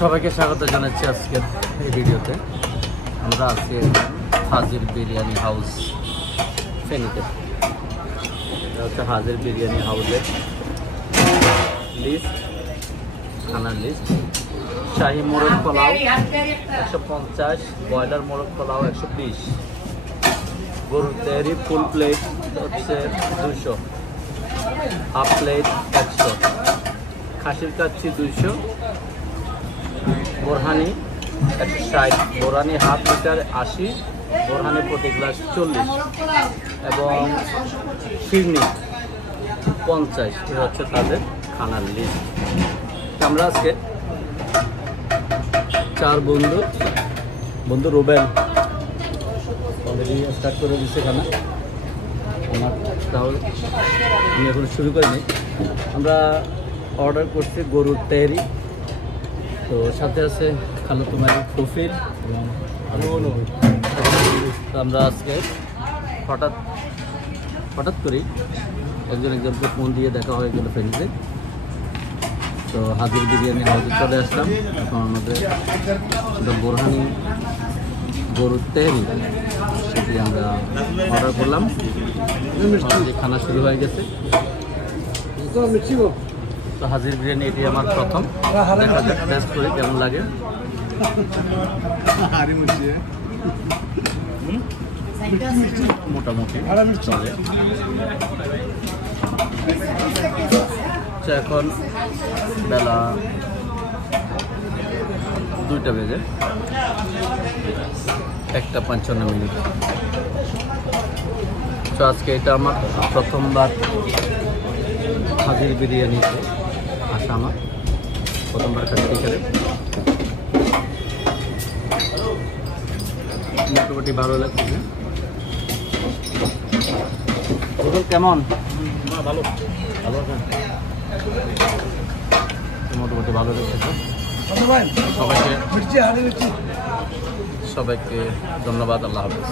সবাইকে স্বাগত জানাচ্ছি আজকের এই ভিডিওতে। আমরা আছি হাজির বিরিয়ানি হাউস ফেনীতে। এটা হচ্ছে হাজির বিরিয়ানি হাউসের লিস্ট, খানার লিস্ট। শাহী মোরগ পোলাও 150, ব্রয়লার মোরগ পোলাও 120, গরুর তেহারি ফুল প্লেট হচ্ছে 200, হাফ প্লেট 100, খাসির কাচ্চি 200, বোরহানি 160, বোরহানি হাফ লিটার 80, বোরহানি প্রতি গ্লাস 40 এবং ফিরনি 50। এ হচ্ছে তাদের খানার লিস্ট। আমরা আজকে 4 বন্ধু রুবেল অলরেডি স্টার্ট করে দিচ্ছে খানা। আমার তাহলে আমি এখন শুরু করিনি। আমরা অর্ডার করছি গরুর তেহারি, তো সাথে আছে খালাতো ভাই কফিল। আমরা আজকে হঠাৎ করেই একজনকে ফোন দিয়ে দেখা হয়ে গেল ফ্রেন্ডসে। তো হাজির বিরিয়ানি হাউসে চলে আসলাম। এখন আমাদের বোরহানি গরুর তেহারি সেটি আমরা অর্ডার করলাম। খানা শুরু হয়ে গেছে। তো হাজির বিরিয়ানি এটি আমার প্রথম, দেখা যাক টেস্ট করে কেমন লাগে। মোটামুটি চলে। এখন বেলা 2টা বেজে 1:55। তো আজকে এটা আমার প্রথমবার হাজির বিরিয়ানিতে আসা, আমার প্রথমবার খাচ্ছি এখানে। মোটামুটি ভালো লাগছে। কেমন? ভালো ভালো মোটামুটি ভালো লাগছে। সবাইকে ধন্যবাদ। আল্লাহ হাফেজ।